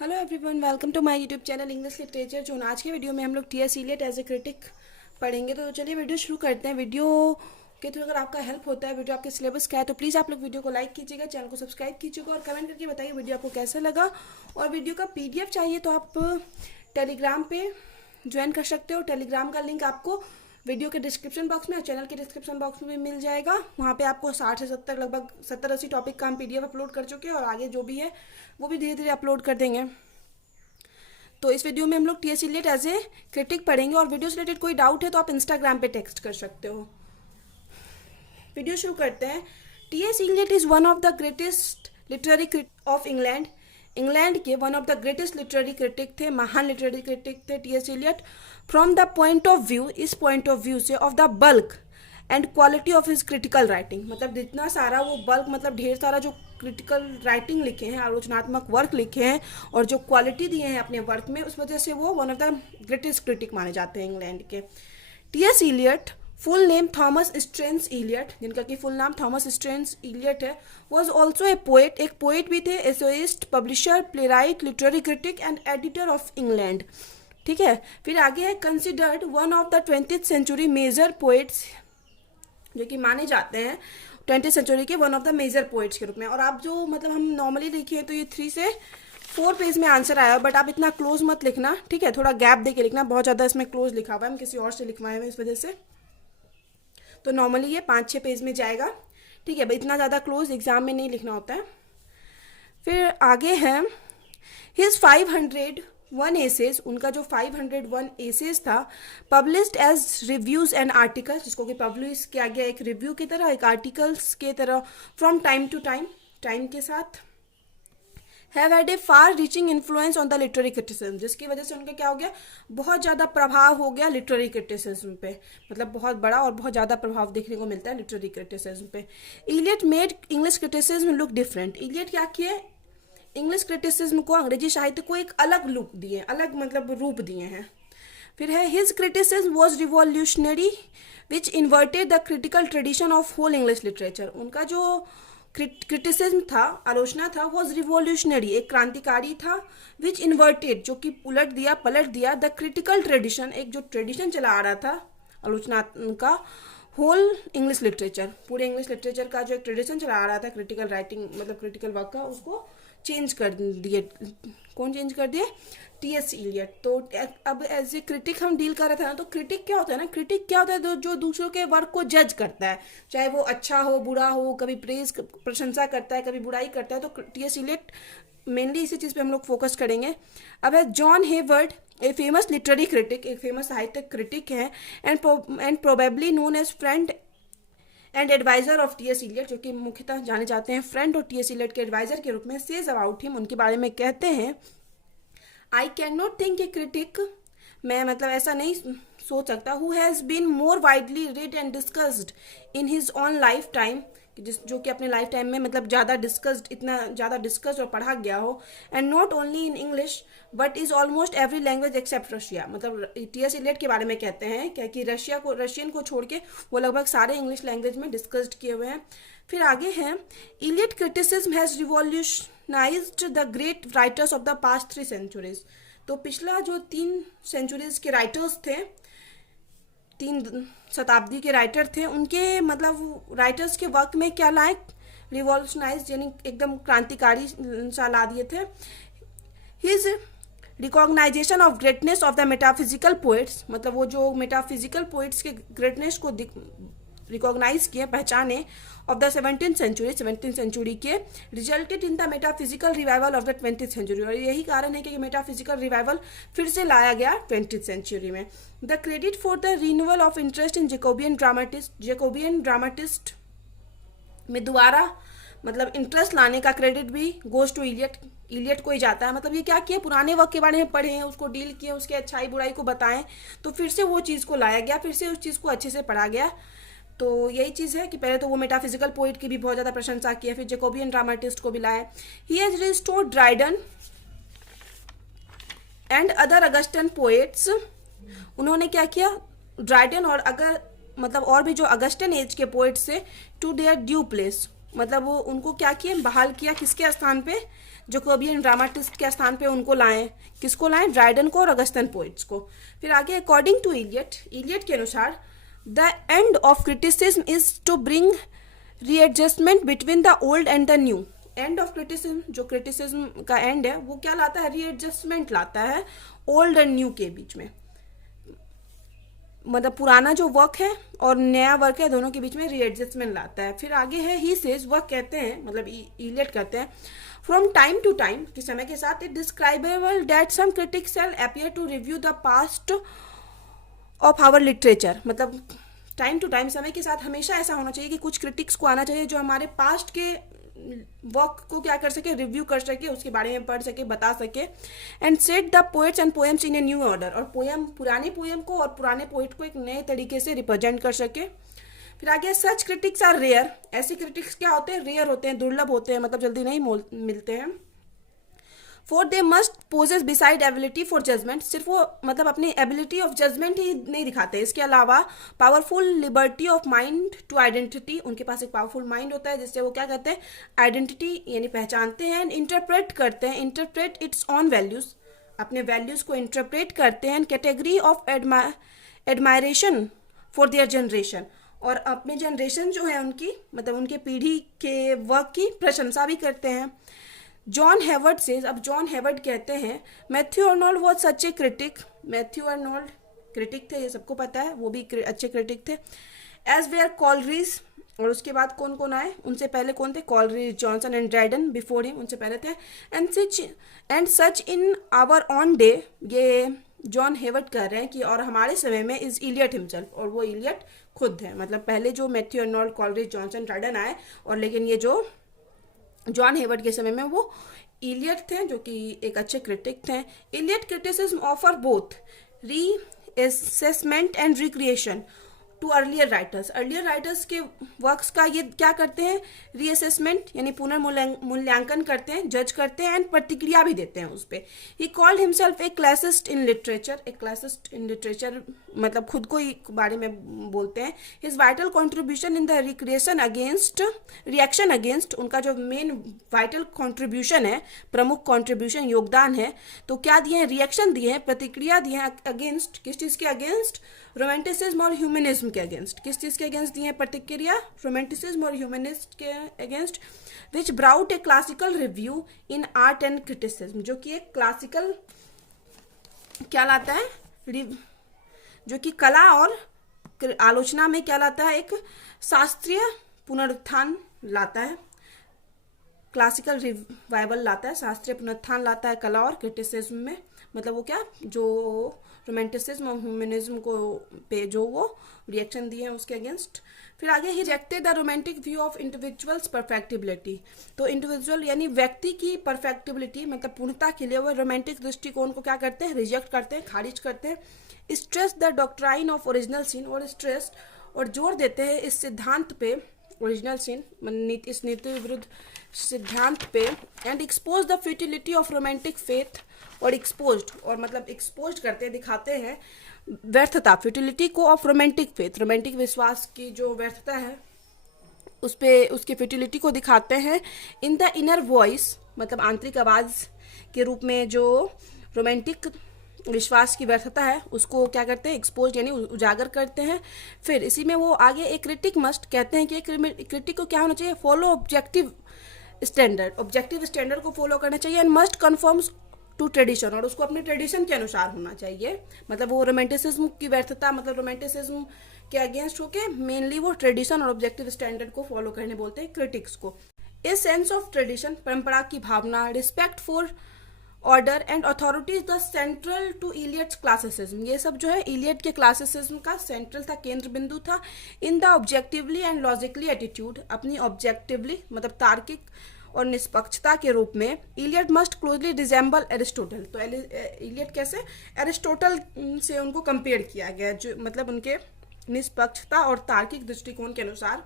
Hello everyone, welcome to my YouTube channel English literature. जो आज के वीडियो में हम लोग T S. Eliot as a critic पढ़ेंगे। तो चलिए वीडियो शुरू करते हैं। वीडियो के थ्रू अगर आपका हेल्प होता है, वीडियो आपके सिलेबस का है, तो प्लीज़ आप लोग वीडियो को लाइक कीजिएगा, चैनल को सब्सक्राइब कीजिएगा और कमेंट करके बताइए वीडियो आपको कैसा लगा। और वीडियो का PDF चाहिए तो आप टेलीग्राम पे ज्वाइन कर सकते हो। टेलीग्राम का लिंक आपको वीडियो के डिस्क्रिप्शन बॉक्स में और चैनल के डिस्क्रिप्शन बॉक्स में भी मिल जाएगा। वहाँ पे आपको 60 से 70 लगभग 70-80 टॉपिक का हम PDF अपलोड कर चुके हैं और आगे जो भी है वो भी धीरे धीरे अपलोड कर देंगे। तो इस वीडियो में हम लोग T S. Eliot as a critic पढ़ेंगे और वीडियो से रिलेटेड कोई डाउट है तो आप इंस्टाग्राम पे टेक्स्ट कर सकते हो। वीडियो शुरू करते हैं। T S. Eliot is one of the greatest literary of England. England के one of the greatest literary critic थे, महान लिटरेरी क्रिटिक थे T S. Eliot. From the point of view, इस पॉइंट ऑफ व्यू से, of the bulk and quality of his critical writing, मतलब जितना सारा वो बल्क, मतलब ढेर सारा जो क्रिटिकल राइटिंग लिखे हैं, आलोचनात्मक वर्क लिखे हैं और जो क्वालिटी दिए हैं अपने वर्क में, उस वजह से वो one of the greatest critic माने जाते हैं इंग्लैंड के। T S. Eliot, full name Thomas Stearns Eliot, जिनका कि फुल नाम थॉमस स्ट्रेंस इलियट है, वॉज ऑल्सो ए पोएट, एक पोएट भी थे, essayist, publisher, playwright, literary critic and editor of England. ठीक है, फिर आगे है considered one of the 20th century major poets, जो कि माने जाते हैं 20th सेंचुरी के one of the major poets के रूप में। और आप जो मतलब हम नॉर्मली लिखे हैं तो ये 3 से 4 पेज में आंसर आया, बट आप इतना क्लोज मत लिखना, ठीक है, थोड़ा गैप दे के लिखना। बहुत ज़्यादा इसमें क्लोज लिखा हुआ है, हम किसी और से लिखवाए हुए इस वजह से। तो नॉर्मली ये 5-6 पेज में जाएगा, ठीक है भाई, इतना ज़्यादा क्लोज एग्जाम में नहीं लिखना होता है। फिर आगे है हिज 501 एसेज, उनका जो 501 एसेज था, published as reviews and articles, जिसको कि पब्लिश किया गया एक रिव्यू की तरह, एक आर्टिकल्स के तरह, from time to time, time के साथ। Have had a far reaching influence on the literary criticism, जिसकी वजह से उनका क्या हो गया, बहुत ज़्यादा प्रभाव हो गया लिटरेरी क्रिटिसिज्म पे, मतलब बहुत बड़ा और बहुत ज़्यादा प्रभाव देखने को मिलता है लिटरेरी क्रिटिसिज्म पे। Eliot made English criticism look different, Eliot क्या किए, इंग्लिश क्रिटिसिज्म को, अंग्रेजी साहित्य को एक अलग लुक दिए, अलग मतलब रूप दिए हैं। फिर है his criticism was revolutionary which inverted the critical tradition of whole English literature, उनका जो क्रिटिसिज्म था, आलोचना था, वॉज रिवॉल्यूशनरी, एक क्रांतिकारी था, विच इन्वर्टेड, जो कि उलट दिया, पलट दिया, द क्रिटिकल ट्रेडिशन, एक जो ट्रेडिशन चला आ रहा था आलोचना का, होल इंग्लिश लिटरेचर, पूरे इंग्लिश लिटरेचर का जो एक ट्रेडिशन चला आ रहा था क्रिटिकल राइटिंग, मतलब क्रिटिकल वर्क का, उसको चेंज कर दिए। कौन चेंज कर दिए, टी.एस. इलियट। तो अब एज ए क्रिटिक हम डील कर रहे थे ना, तो क्रिटिक क्या होता है ना, क्रिटिक क्या होता है, जो दूसरों के वर्क को जज करता है, चाहे वो अच्छा हो बुरा हो, कभी प्रेज प्रशंसा करता है, कभी बुराई करता है। तो टी.एस. इलियट मेनली इसी चीज़ पे हम लोग फोकस करेंगे। अब है John Hayward, a famous literary critic, एक फेमस साहित्य क्रिटिक है, and probably known as friend and adviser of T S. Eliot, जो कि मुख्यतः जाने जाते हैं फ्रेंड और टी.एस. इलियट के एडवाइजर के रूप में। सेज अबाउट हिम, उनके बारे में कहते हैं, I can not think a critic, मैं मतलब ऐसा नहीं सोच सकता, who has been more widely read and discussed in his on lifetime, जो कि अपने लाइफ टाइम में मतलब ज़्यादा डिस्कस्ड, इतना ज़्यादा डिस्कस्ड और पढ़ा गया हो, and not only in English but is almost every language except Russia, मतलब टी.एस. इलियट के बारे में कहते हैं क्या कि रशियन को छोड़ के वो लगभग सारे इंग्लिश लैंग्वेज में डिस्कस्ड किए हुए हैं। फिर आगे हैं, Eliot criticism has revolutionized the great writers of the past 3 centuries, तो पिछला जो 3 सेंचुरीज के राइटर्स थे, 3 शताब्दी के राइटर थे, उनके मतलब राइटर्स के वर्क में क्या लाए, रिवॉल्यूशनाइज, यानी एकदम क्रांतिकारी सा ला दिए थे। His recognisation of greatness of the metaphysical poets, मतलब वो जो मेटाफिजिकल पोइट्स के ग्रेटनेस को रिकॉग्नाइज किए, पहचाने, ऑफ द 17th सेंचुरी के, resulted in the metaphysical revival of the 20th century, और यही कारण है कि मेटाफिजिकल रिवाइवल फिर से लाया गया 20th सेंचुरी में। The credit for the renewal of interest in Jacobian dramatist में दोबारा मतलब इंटरेस्ट लाने का क्रेडिट भी गोज टू इलियट को ही जाता है। मतलब ये क्या किया, पुराने वर्क के बारे में पढ़े हैं, उसको डील किए, उसके अच्छाई बुराई को बताएं, तो फिर से वो चीज़ को लाया गया, फिर से उस चीज़ को अच्छे से पढ़ा गया। तो यही चीज़ है कि पहले तो वो मेटाफिजिकल पोइट की भी बहुत ज़्यादा प्रशंसा की है, फिर जेकोबियन ड्रामाटिस्ट को भी लाया। He has restored Dryden and other Augustan poets, उन्होंने क्या किया, ड्राइडन और अगर मतलब और भी जो अगस्टन एज के पोएट्स थे, टू देयर ड्यू प्लेस, मतलब वो उनको क्या किया, बहाल किया, किसके स्थान पे, जैकोबियन ड्रामाटिस्ट के स्थान पे उनको लाएं। किसको लाएं? ड्राइडन को और अगस्टन पोइट्स को। फिर आगे अकॉर्डिंग टू इलियट के अनुसार the end of criticism is to bring readjustment between the old and the new. End of criticism, जो क्रिटिसिज्म का एंड है वो क्या लाता है? रीएडजस्टमेंट लाता है ओल्ड एंड न्यू के बीच में, मतलब पुराना जो वर्क है और नया वर्क है दोनों के बीच में रीएडजस्टमेंट लाता है। फिर आगे है ही सेज, वह कहते हैं, मतलब इलियट कहते हैं, फ्रॉम टाइम टू टाइम, कि समय के साथ, it describable that some critics shall appear to review the past of our literature. मतलब टाइम टू टाइम, समय के साथ हमेशा ऐसा होना चाहिए कि कुछ क्रिटिक्स को आना चाहिए जो हमारे पास्ट के वर्क को क्या कर सके? रिव्यू कर सके, उसके बारे में पढ़ सके, बता सके। And set the poets and poems in a new order, और पोएम, पुराने पोएम को और पुराने पोएट को एक नए तरीके से रिप्रेजेंट कर सके। फिर आगे सच क्रिटिक्स आर रेयर, ऐसे क्रिटिक्स क्या होते हैं? रेयर होते हैं, दुर्लभ होते हैं, मतलब जल्दी नहीं मिलते हैं। For they must possess beside ability for judgement, सिर्फ वो मतलब अपनी एबिलिटी ऑफ जजमेंट ही नहीं दिखाते, इसके अलावा powerful liberty of mind to identity, उनके पास एक पावरफुल माइंड होता है जिससे वो क्या कहते हैं? आइडेंटिटी यानी पहचानते हैं। एंड इंटरप्रेट करते हैं, इंटरप्रेट इट्स ऑन वैल्यूज, अपने वैल्यूज को इंटरप्रेट करते हैं। Category of admiration for their generation, और अपने जनरेशन जो है उनकी, मतलब उनके पीढ़ी के वर्क की प्रशंसा भी करते हैं। जॉन हेवर्ड सेज, अब जॉन हेवर्ड कहते हैं, Matthew Arnold was such A critic, Matthew Arnold critic थे, ये सबको पता है, वो भी अच्छे क्रिटिक थे। एज वेयर कॉलरीज, और उसके बाद कौन कौन आए? उनसे पहले कौन थे? Coleridge, Johnson and Dryden before him, उनसे पहले थे। And such in our on day, ये जॉन हेवर्ड कह रहे हैं कि और हमारे समय में इज इलियट हिमसेल्फ, और वो इलियट खुद है। मतलब पहले जो Matthew Arnold, Coleridge, Johnson, Dryden आए, और लेकिन ये जो जॉन हेवर्ड के समय में वो इलियट थे, जो कि एक अच्छे क्रिटिक थे। Eliot criticism offer both reassessment and recreation to earlier writers, earlier writers के वर्क्स का ये क्या करते हैं? रीअसेसमेंट यानी पुनर्मूल्यांकन करते हैं, जज करते हैं, एंड प्रतिक्रिया भी देते हैं उस पर। He called himself A classist in literature, एक क्लासिस्ट इन लिटरेचर मतलब खुद को ही बारे में बोलते हैं। His vital contribution in the reaction against, उनका जो मेन वाइटल कॉन्ट्रीब्यूशन है, प्रमुख कॉन्ट्रीब्यूशन, योगदान है, तो क्या दिए हैं? रिएक्शन दिए हैं, प्रतिक्रिया दिए हैं। अगेंस्ट, किस चीज़ के अगेंस्ट? रोमांटिसिज्म और ह्यूमनिज्म के अगेंस्ट। किस चीज़ के अगेंस्ट दिए हैं प्रतिक्रिया? रोमांटिसिज्म और ह्यूमनिस्ट के against. Which brought A classical review in art and criticism, जो कि एक क्लासिकल क्या लाता है? जो कि कला और आलोचना में क्या लाता है? एक शास्त्रीय पुनरुत्थान लाता है, क्लासिकल रिवाइवल लाता है, शास्त्रीय पुनरुत्थान लाता है कला और क्रिटिसिज्म में। मतलब वो क्या, जो रोमांटिसिज्म और ह्यूमनिज्म को पे जो वो रिएक्शन दिए हैं उसके अगेंस्ट। फिर आगे he rejected the romantic view of individual's perfectibility, तो इंडिविजुअल यानी व्यक्ति की परफेक्टिबिलिटी मतलब पूर्णता के लिए वो रोमांटिक दृष्टिकोण को क्या करते हैं? रिजेक्ट करते हैं, खारिज करते हैं। Stress the doctrine of original sin, और स्ट्रेस और जोर देते हैं इस सिद्धांत पे, ओरिजिनल सीन इस नीति विरुद्ध सिद्धांत पे। And expose the futility of romantic faith, और एक्सपोज्ड और मतलब एक्सपोज करते हैं, दिखाते हैं व्यर्थता, फ्यूटिलिटी को ऑफ रोमांटिक फेथ, रोमांटिक विश्वास की जो व्यर्थता है उस पे, उसकी फ्यूटिलिटी को दिखाते हैं। इन द इनर वॉइस, मतलब आंतरिक आवाज़ के रूप में जो रोमांटिक विश्वास की व्यर्थता है उसको क्या करते हैं? एक्सपोज यानी उजागर करते हैं। फिर इसी में वो आगे एक क्रिटिक मस्ट कहते हैं कि क्रिटिक को क्या होना चाहिए? Follow objective standard, objective standard को फॉलो करना चाहिए। And must conforms to tradition, और उसको अपने ट्रेडिशन के अनुसार होना चाहिए। मतलब वो रोमांटिसिज्म की व्यर्थता, मतलब रोमांटिसिज्म के अगेंस्ट होके मेनली वो ट्रेडिशन और ऑब्जेक्टिव स्टैंडर्ड को फॉलो करने बोलते हैं क्रिटिक्स को। ए सेंस ऑफ ट्रेडिशन, परंपरा की भावना, respect for order and authority is the central to Eliot's classicism, ये सब जो है इलियट के क्लासिसिज्म का सेंट्रल था, केंद्र बिंदु था। In the objectively and logically attitude, अपनी ऑब्जेक्टिवली मतलब तार्किक और निष्पक्षता के रूप में Eliot must closely resemble Aristotle, तो इलियट कैसे? एरिस्टोटल से उनको कंपेयर किया गया, जो मतलब उनके निष्पक्षता और तार्किक दृष्टिकोण के अनुसार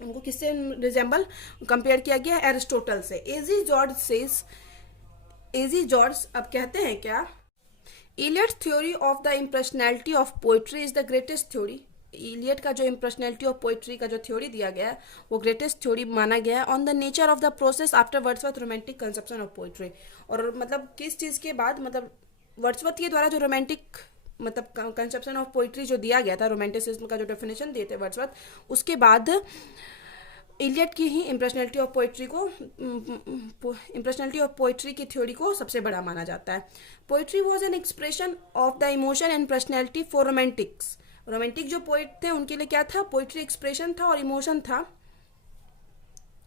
उनको किससे रिजेंबल कंपेयर किया गया? एरिस्टोटल से। एजी जॉर्ज अब कहते हैं क्या? Eliot's theory of the impersonality of poetry is the greatest theory Eliot का जो इम्पर्सनैलिटी ऑफ पोइट्री का जो थ्योरी दिया गया है वो ग्रेटेस्ट थ्योरी माना गया है on the nature of the process after Wordsworth romantic conception of poetry. और मतलब किस चीज़ के बाद, मतलब वर्ड्सवर्थ के द्वारा जो रोमांटिक मतलब कंसेप्शन ऑफ पोइट्री जो दिया गया था, रोमांटिसिज्म का जो डेफिनेशन दिए थे वर्ड्सवर्थ, उसके बाद इलियट की ही इम्प्रेशनलिटी ऑफ पोइट्री को इम्प्रेशनलिटी ऑफ पोइट्री की थ्योरी को सबसे बड़ा माना जाता है। Poetry was an expression of the emotion and personality for Romantics. Romantic जो पोइट थे उनके लिए क्या था, पोइट्री एक्सप्रेशन था और इमोशन था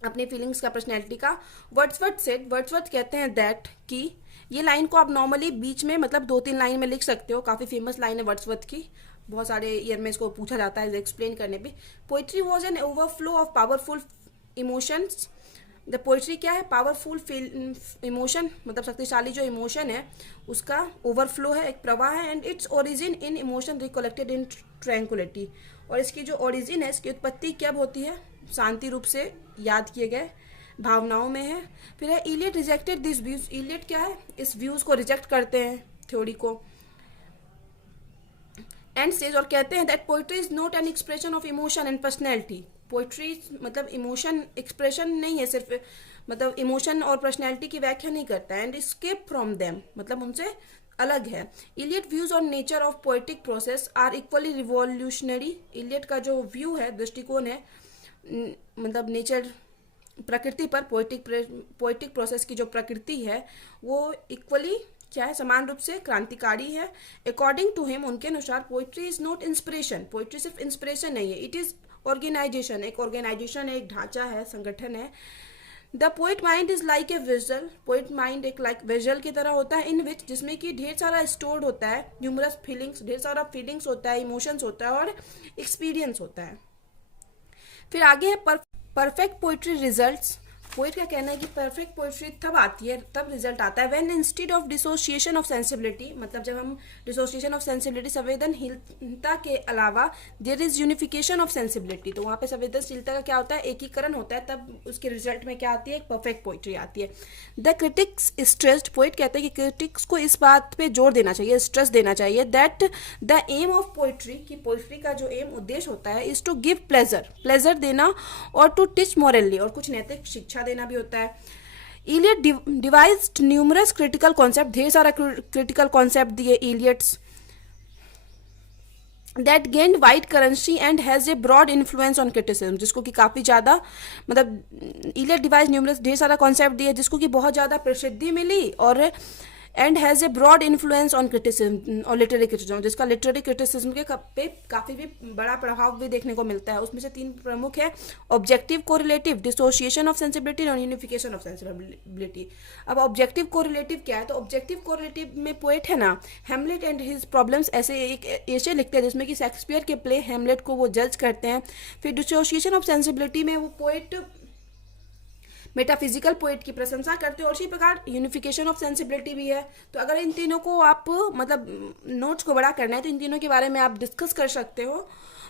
अपनी फीलिंग्स का, पर्सनैलिटी का। वर्ड्सवर्थ कहते हैं दैट कि ये लाइन को आप नॉर्मली बीच में मतलब 2-3 लाइन में लिख सकते हो, काफ़ी फेमस लाइन है वर्ड्सवर्थ की, बहुत सारे ईयर में इसको पूछा जाता है एक्सप्लेन करने पे। Poetry was an overflow of powerful emotions. The poetry क्या है, पावरफुल इमोशन, मतलब शक्तिशाली जो इमोशन है उसका ओवरफ्लो है, एक प्रवाह है। And its origin in emotion recollected in tranquillity. और इसकी जो ओरिजिन है, इसकी उत्पत्ति कब होती है, शांति रूप से याद किए गए भावनाओं में है। फिर है Eliot rejected this views. Eliot क्या है, इस व्यूज को रिजेक्ट करते हैं थ्योरी को। एंड सेज, और कहते हैं that poetry is not an expression of emotion and personality. Poetry मतलब इमोशन एक्सप्रेशन नहीं है, सिर्फ मतलब इमोशन और पर्सनैलिटी की व्याख्या नहीं करता है। एंड स्केप फ्रॉम देम, मतलब उनसे अलग है। Eliot views on nature of poetic process are equally revolutionary. Eliot का जो व्यू है, दृष्टिकोण है मतलब नेचर, प्रकृति पर, पोएटिक प्रोसेस की जो प्रकृति है वो इक्वली क्या है, समान रूप से क्रांतिकारी है। अकॉर्डिंग टू हिम, उनके अनुसार poetry is not inspiration. Poetry सिर्फ इंस्पिरेशन नहीं है, इट इज ऑर्गेनाइजेशन। एक ऑर्गेनाइजेशन है, एक ढांचा है, संगठन है। The poet mind is like a vessel. Poet mind एक लाइक वेजल की तरह होता है, इन विच, जिसमें कि ढेर सारा स्टोर्ड होता है, न्यूमरस फीलिंग्स, ढेर सारा फीलिंग्स होता है, इमोशंस होता है और एक्सपीरियंस होता है। फिर आगे है परफेक्ट पोइट्री रिजल्ट्स। पोइट का कहना है कि परफेक्ट पोइट्री तब आती है, तब रिजल्ट आता है when instead of dissociation of sensibility, मतलब जब हम डिसोसिएशन ऑफ सेंसिबिलिटी, संवेदनशीलता के अलावा there is unification of sensibility, तो वहाँ पे संवेदनशीलता का क्या होता है, एकीकरण होता है, तब उसके रिजल्ट में क्या आती है, एक परफेक्ट पोइट्री आती है। द क्रिटिक्स स्ट्रेस्ड, पोइट कहते हैं कि क्रिटिक्स को इस बात पे जोर देना चाहिए, स्ट्रेस देना चाहिए that the aim of poetry, की पोइट्री का जो एम, उद्देश्य होता है, इज टू गिव प्लेजर देना और टू टीच मॉरली, और कुछ नैतिक शिक्षा देना भी होता है। Eliot devised numerous critical concept, ढेर सारा क्रिटिकल कॉन्सेप्ट दिए Eliot's, that gained wide currency and has a broad influence on criticism, जिसको कि काफ़ी ज़्यादा मतलब इलियट डिवाइज न्यूमरस, ढेर सारा कॉन्सेप्ट दिए जिसको कि बहुत ज़्यादा प्रसिद्धि मिली, और and has a broad influence on criticism और लिटरेरी क्रिटिसिज्म, जिसका लिटरेरी क्रिटिसिज्म के पे काफ़ी भी बड़ा प्रभाव भी देखने को मिलता है। उसमें से 3 प्रमुख है, objective correlative, dissociation of sensibility और यूनिफिकेशन ऑफ सेंसिबिलिटी। अब ऑब्जेक्टिव कोरिलेटिव क्या है, तो ऑब्जेक्टिव कोरिलेटिव में पोएट है ना, हेमलेट एंड हिज प्रॉब्लम्स, ऐसे लिखते हैं जिसमें कि शेक्सपियर के प्ले हेमलेट को वो जज करते हैं। फिर डिसोसिएशन ऑफ सेंसिबिलिटी में वो पोएट मेटाफिजिकल पोइट की प्रशंसा करते हो, और इसी प्रकार यूनिफिकेशन ऑफ सेंसिबिलिटी भी है। तो अगर इन तीनों को आप मतलब नोट्स को बड़ा करना है तो इन तीनों के बारे में आप डिस्कस कर सकते हो।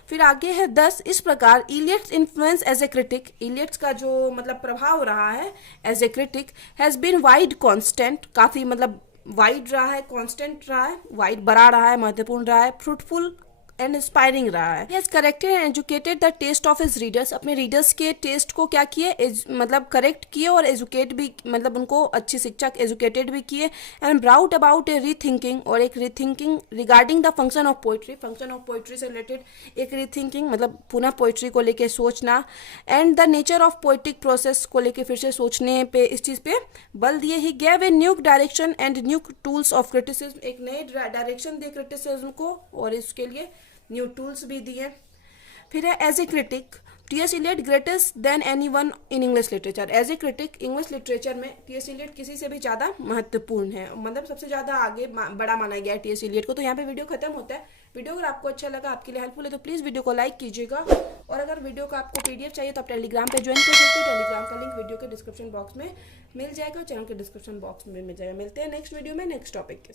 फिर आगे है 10, इस प्रकार Eliot's influence as a critic, Eliot's का जो मतलब प्रभाव रहा है as a critic has been wide constant, काफ़ी मतलब वाइड रहा है, कॉन्स्टेंट रहा है, वाइड बड़ा रहा है, महत्वपूर्ण रहा है, फ्रूटफुल एंड इंस्पायरिंग रहा है। Has corrected and educated the taste of his readers, अपने रीडर्स के टेस्ट को क्या किए, मतलब करेक्ट किए और एजुकेट भी, मतलब उनको अच्छी शिक्षा एजुकेटेड भी किए। And brought about A rethinking, और एक rethinking regarding the function of poetry, function of poetry से रिलेटेड एक रीथिंकिंग, मतलब पुनः पोइट्री को लेके सोचना। And the nature of poetic process को लेके फिर से सोचने पे, इस चीज़ पे बल दिए। He gave a new direction and new tools of criticism, एक नए डायरेक्शन दिए क्रिटिसिज्म को और इसके लिए न्यू टूल्स भी दिए। फिर है as a critic T S. Eliot greatest than anyone in English literature, as a critic English literature में टी.एस. इलियट किसी से भी ज़्यादा महत्वपूर्ण है, मतलब सबसे ज़्यादा आगे बड़ा माना गया है टी.एस. इलियट को। तो यहाँ पे वीडियो खत्म होता है। वीडियो अगर आपको अच्छा लगा, आपके लिए हेल्पफुल है, तो प्लीज़ वीडियो को लाइक कीजिएगा। और अगर वीडियो का आपको PDF चाहिए तो आप टेलीग्राम पे ज्वाइन कर सकते हो, टेलीग्राम का लिंक वीडियो के डिस्क्रिप्शन बॉक्स में मिल जाएगा, चैनल के डिस्क्रिप्शन बॉक्स में मिल जाएगा। मिलते हैं नेक्स्ट वीडियो में नेक्स्ट टॉपिक के।